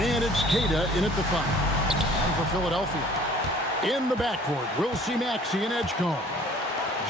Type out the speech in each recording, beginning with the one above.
And it's Kata in at the 5. And for Philadelphia. In the backcourt, we'll see Maxey in Edgecombe.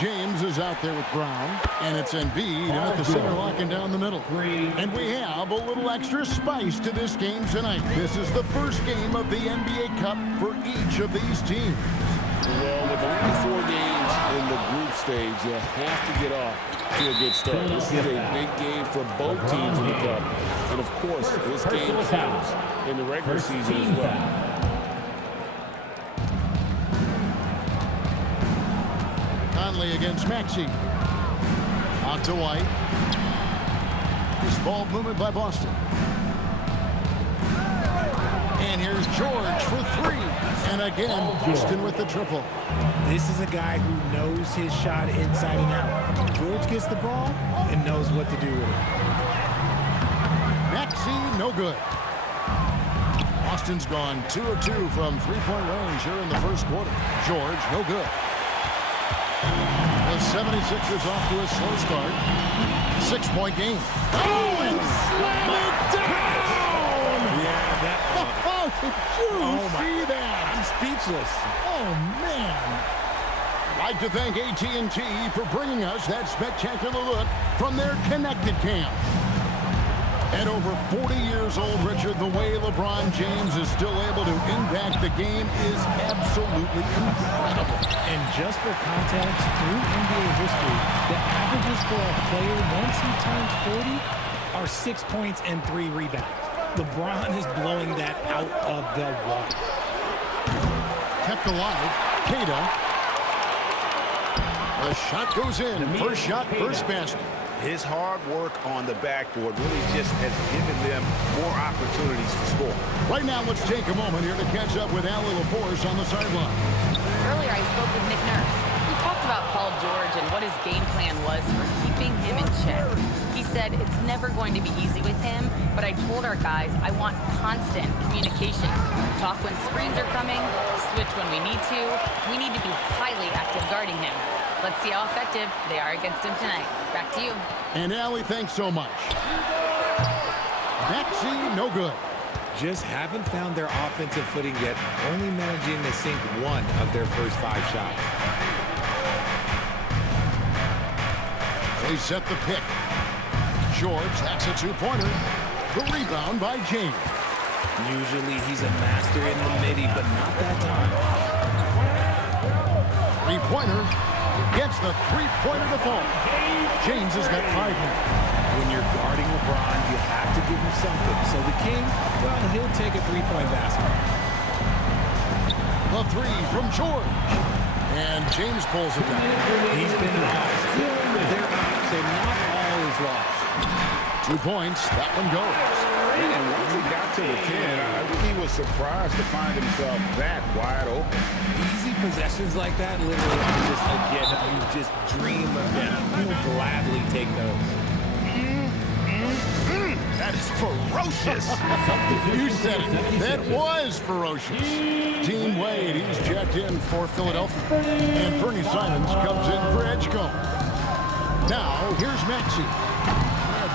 James is out there with Brown. And it's Embiid in at the center, locking down the middle. And we have a little extra spice to this game tonight. This is the first game of the NBA Cup for each of these teams. Well, with only 4 games in the group stage, you have to get off to a good start. This is a big game for both teams in the Cup. And, of course, this game counts in the regular season as well. Conley against Maxey. Out to White. This ball movement by Boston. And here's George for 3. And again, Houston with the triple. This is a guy who knows his shot inside and out. George gets the ball and knows what to do with it. Maxey, no good. Boston's gone 2 of 2 from three-point range here in the first quarter. George, no good. The 76ers off to a slow start. 6-point game. Oh, and slam it down! Yeah, that... Did you see that? I'm speechless. Oh, man. I'd like to thank AT&T for bringing us that spectacular look from their connected cam. At over 40 years old, Richard, the way LeBron James is still able to impact the game is absolutely incredible. And just for context, through NBA history, the averages for a player once he turns 40 are 6 points and 3 rebounds. LeBron is blowing that out of the water. Kept alive. Kata. The shot goes in. First shot, first basket. His hard work on the backboard really just has given them more opportunities to score. Right now, let's take a moment here to catch up with Allie LaForce on the sideline. Earlier, I spoke with Nick Nurse. We talked about Paul George and what his game plan was for keeping him in check. He said it's never going to be easy with him, but I told our guys I want constant communication. Talk when screens are coming, switch when we need to. We need to be highly active guarding him. Let's see how effective they are against him tonight. Back to you. And Allie, thanks so much. Maxey, no good. Just haven't found their offensive footing yet, only managing to sink 1 of their first 5 shots. They set the pick. George, that's a 2-pointer. The rebound by James. Usually he's a master in the midi, but not that time. 3-pointer. Gets the 3-pointer to fall. James has got 5 now. When you're guarding LeBron, you have to give him something. So the King, well, he'll take a 3-point basket. The 3 from George. And James pulls it down. He's been lost. They're out, so not all is lost. 2 points. That one goes. And once he got to the 10, I think he was surprised to find himself that wide open. Easy possessions like that, literally, just again, you just dream of them. He'll gladly take those. That is ferocious. You said it. That was ferocious. Dean Wade, he's checked in for Philadelphia. And Bernie Simons comes in for Edgecombe. Now, here's Maxey.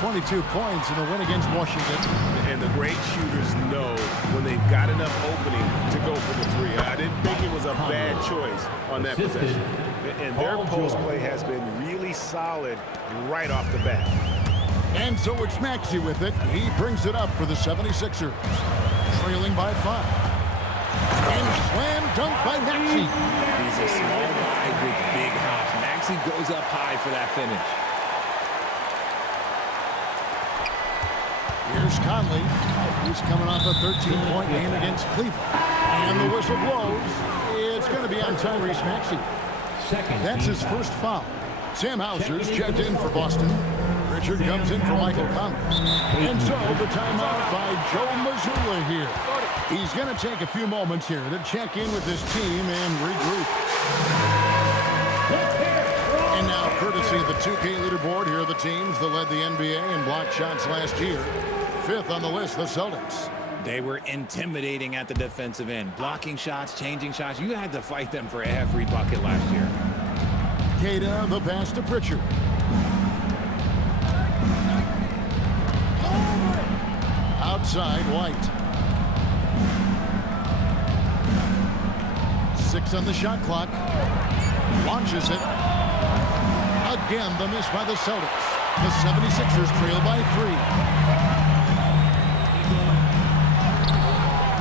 22 points in the win against Washington. And the great shooters know when they've got enough opening to go for the 3. I didn't think it was a bad choice on that possession. And their post play has been really solid right off the bat. And so it's Maxey with it. He brings it up for the 76ers. Trailing by 5. And slam dunk by Maxey. He's a small guy with big hops. Maxey goes up high for that finish. Here's Conley. He's coming off a 13-point game against Cleveland. And the whistle blows. It's going to be on Tyrese Maxey. That's his first foul. Sam Hauser's checked in for Boston. Richard comes in for Michael Conley. And so the timeout by Joe Mazzulla here. He's going to take a few moments here to check in with his team and regroup. And now, courtesy of the 2K leaderboard, here are the teams that led the NBA in block shots last year. 5th on the list, the Celtics. They were intimidating at the defensive end. Blocking shots, changing shots. You had to fight them for every bucket last year. Kata, the pass to Pritchard. Outside, White. 6 on the shot clock. Launches it. Again, the miss by the Celtics. The 76ers trail by 3.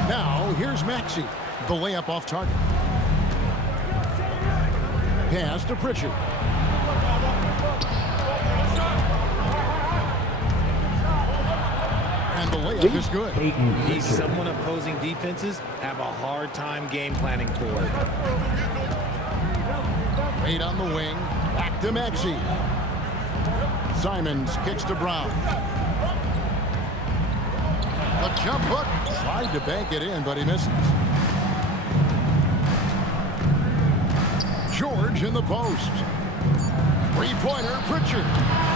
Now, here's Maxey. The layup off target. Pass to Pritchard. And the layup is good. He's someone opposing defenses have a hard time game planning for. Wade on the wing. Back to Maxey. Simons kicks to Brown. The jump hook. Tried to bank it in, but he misses. George in the post. Three-pointer, Pritchard.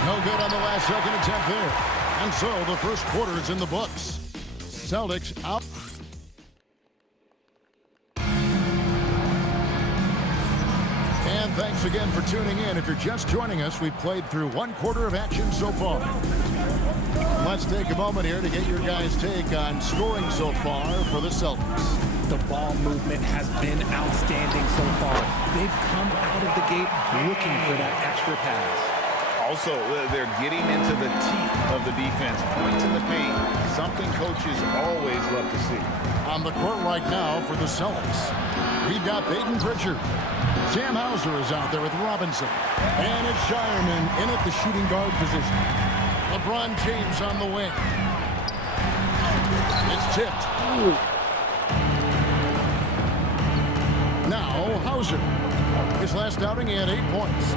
No good on the last second attempt there. And so the first quarter is in the books. Celtics out. And thanks again for tuning in. If you're just joining us, we've played through one quarter of action so far. Let's take a moment here to get your guys' take on scoring so far for the Celtics. The ball movement has been outstanding so far. They've come out of the gate looking for that extra pass. Also, they're getting into the teeth of the defense. Points in the paint, something coaches always love to see. On the court right now for the Celtics, we've got Peyton Pritchard. Sam Hauser is out there with Robinson. And it's Shireman in at the shooting guard position. LeBron James on the wing. It's tipped. Now, Hauser. His last outing, he had 8 points.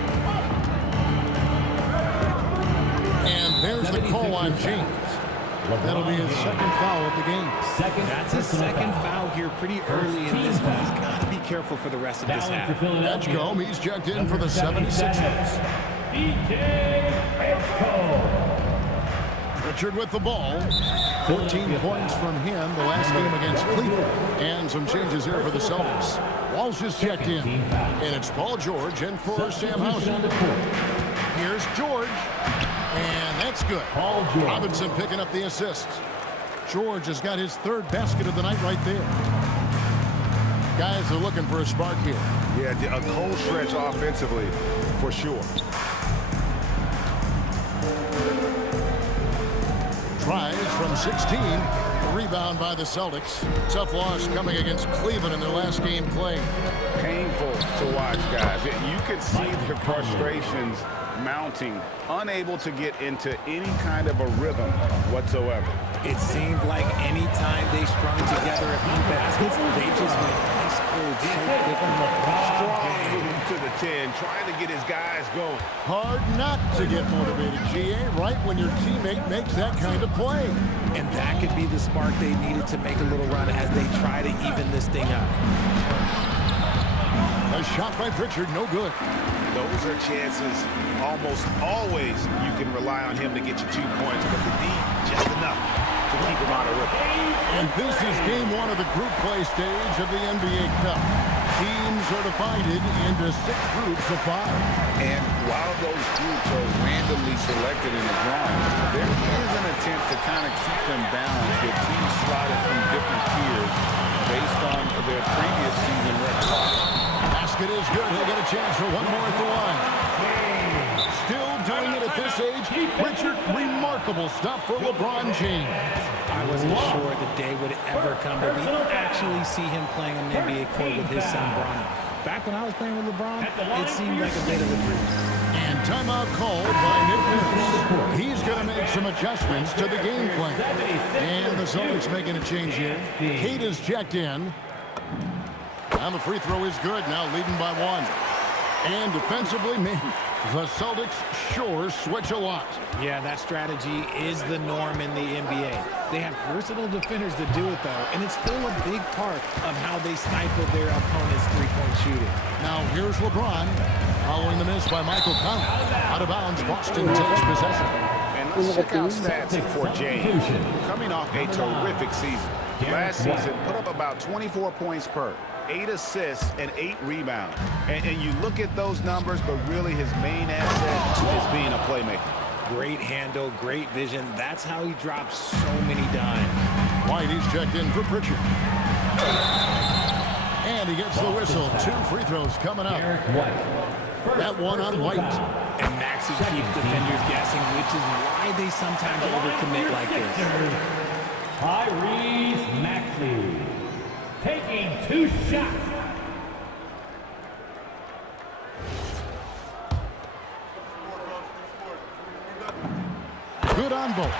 And there's the call on James. That'll be his second foul of the game. That's his second foul here pretty early in this one. He's got to be careful for the rest of this half. Edgecombe, he's checked in for the 76ers. Pritchard with the ball. 14 points from him the last game against Cleveland. And some changes here for the Celtics. Walsh is checked in. And it's Paul George and for Sam Hauser. Here's George. And that's good. Robinson picking up the assist. George has got his 3rd basket of the night right there. Guys are looking for a spark here. Yeah, a cold stretch offensively, for sure. Tries from 16. A rebound by the Celtics. Tough loss coming against Cleveland in their last game played. Painful to watch, guys. You could see their frustrations mounting, unable to get into any kind of a rhythm whatsoever. It seemed like any time they strung together a few baskets, they just went ice cold so quickly. To the 10, trying to get his guys going. Hard not to get motivated, GA, right when your teammate makes that kind of play. And that could be the spark they needed to make a little run as they try to even this thing up. A shot by Pritchard, no good. Those are chances almost always you can rely on him to get you 2 points, but the D, just enough to keep him out of rhythm. And this is game 1 of the group play stage of the NBA Cup. Teams are divided into 6 groups of 5. And while those groups are randomly selected in the drawing, there is an attempt to kind of keep them balanced with teams slotted from different tiers based on their previous season record. Basket is good. He'll get a chance for one more at the line. Still doing it at this age. Pritchard, remarkable stuff for LeBron James. I wasn't sure the day would ever come that we actually see him playing on an NBA court with his son Bronny. Back when I was playing with LeBron, it seemed like a bit of a dream. And timeout called by Nick Nurse. He's going to make some adjustments to the game plan. And the Celtics making a change here. Kate is checked in. And the free throw is good, now leading by 1. And defensively, man, the Celtics sure switch a lot. Yeah, that strategy is the norm in the NBA. They have versatile defenders that do it, though, and it's still a big part of how they stifle their opponent's three-point shooting. Now, here's LeBron, following the miss by Michael Conley. Out of bounds, Boston takes possession. And let's check out stats for James. Coming off a terrific season. Last season, put up about 24 points per. 8 assists and 8 rebounds. And you look at those numbers, but really his main asset is being a playmaker. Great handle, great vision. That's how he drops so many dimes. White, he's checked in for Pritchard. And he gets the whistle. 2 free throws coming up. That one on White. And Maxey keeps defenders guessing, which is why they sometimes overcommit like this. Tyrese Maxey taking 2 shots. Good on both.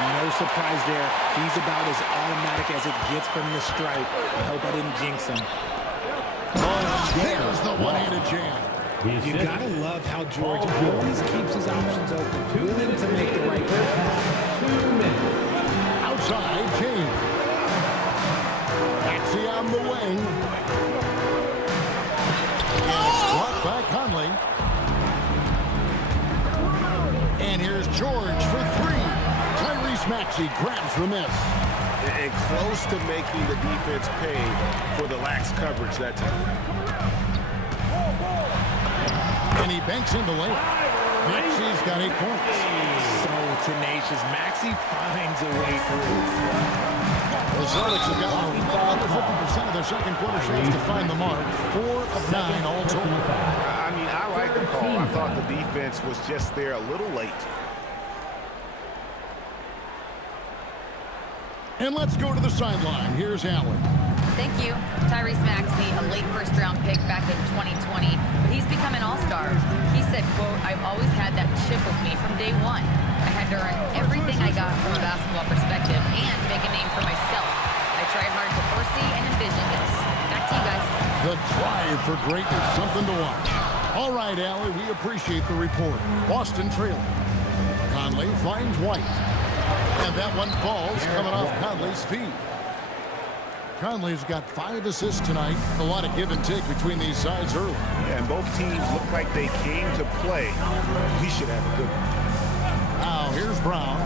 No surprise there. He's about as automatic as it gets from the stripe. I hope I didn't jinx him. There's the one-handed jam. You gotta love how George always keeps his options open, willing to make the right pass. 2 minutes. Outside, James. Maxey on the wing. Blocked by Conley. And here's George for 3. Tyrese Maxey grabs the miss. And close to making the defense pay for the lax coverage that time. And he banks in the layup. Maxey's got 8 points. So tenacious. Maxey finds a way through. The Celtics have got under 50% of their second quarter shots to find the mark. 4 of 9 all total. I mean, I like the call. I thought the defense was just there a little late. And let's go to the sideline. Here's Allen. Thank you. Tyrese Maxey, a late first-round pick back in 2020, but he's become an all-star. He said, quote, "I've always had that chip with me from day one. I had to earn everything I got from a basketball perspective and make a name for myself. I tried hard to foresee and envision this." Back to you guys. The drive for greatness, something to watch. All right, Allie, we appreciate the report. Boston trailing. Conley finds White. And that one falls coming off Conley's feet. Conley's got 5 assists tonight. A lot of give and take between these sides early. Yeah, and both teams look like they came to play. We should have a good one. Now here's Brown.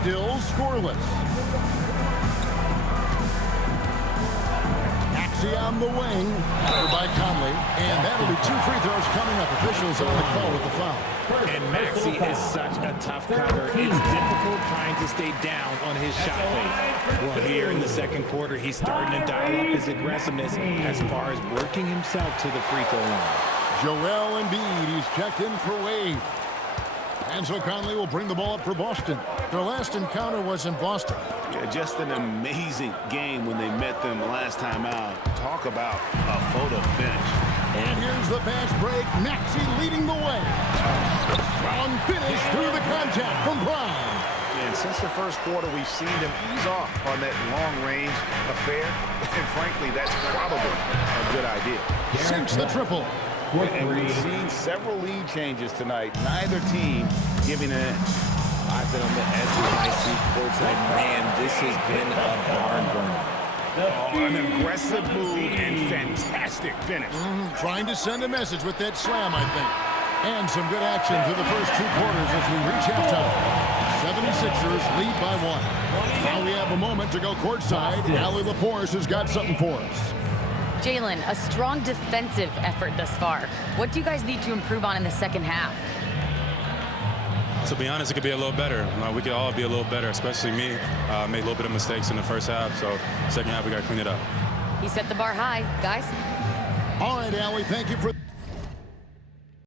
Still scoreless. Maxey on the wing. Covered by Conley. And that'll be 2 free throws coming up. Officials on the call with the foul. And Maxey is such a tough cover. It's difficult trying to stay down on his shot fake. Well, here in the second quarter, he's starting to dial up his aggressiveness as far as working himself to the free throw line. Joel Embiid, he's checked in for Wade. And so Conley will bring the ball up for Boston. Their last encounter was in Boston. Yeah, just an amazing game when they met them last time out. Talk about a photo finish. And here's the fast break. Maxey leading the way. Strong finish through the contact from Brown. And since the first quarter, we've seen them ease off on that long-range affair. And frankly, that's probably a good idea. Sinks the triple. And we've seen several lead changes tonight. Neither team giving an inch. I've been on the edge of my seat courtside. Man, this has been a barn burner. Oh, an aggressive move and fantastic finish. Trying to send a message with that slam, I think. And some good action through the first 2 quarters as we reach halftime. 76ers lead by 1. Now we have a moment to go courtside. Allie LaForce has got something for us. Jalen, a strong defensive effort thus far. What do you guys need to improve on in the second half? To be honest, it could be a little better. We could all be a little better, especially me. Made a little bit of mistakes in the first half, so second half we got to clean it up. He set the bar high, guys. All right, Allie, thank you for...